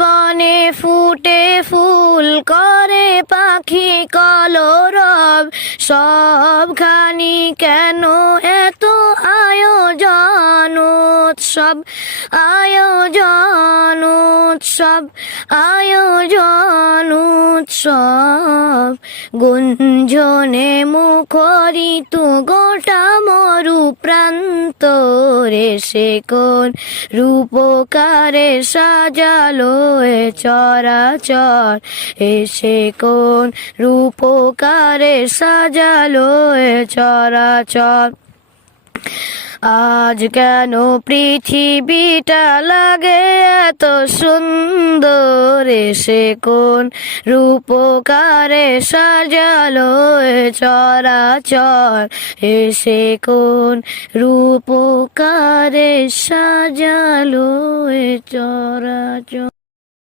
বনে ফুটে ফুল করে পাখি কলরব, সবখানি কেন এত আয়োজন উৎসব, আয়োজন উৎসব, আয়োজন উৎসব। গুঞ্জনে মুখরিত গোটা মরু প্রান্তরে, সে কোন রূপকারে সাজালো এ চরাচর, এসে কোন রূপকারে সাজালো এ চরাচর। আজ কেন পৃথিবীটা লাগে এত সুন্দর, এসে কোন রূপকারে সাজালো এ চরাচর, এসে কোন রূপকারে সাজালো এ চরাচর।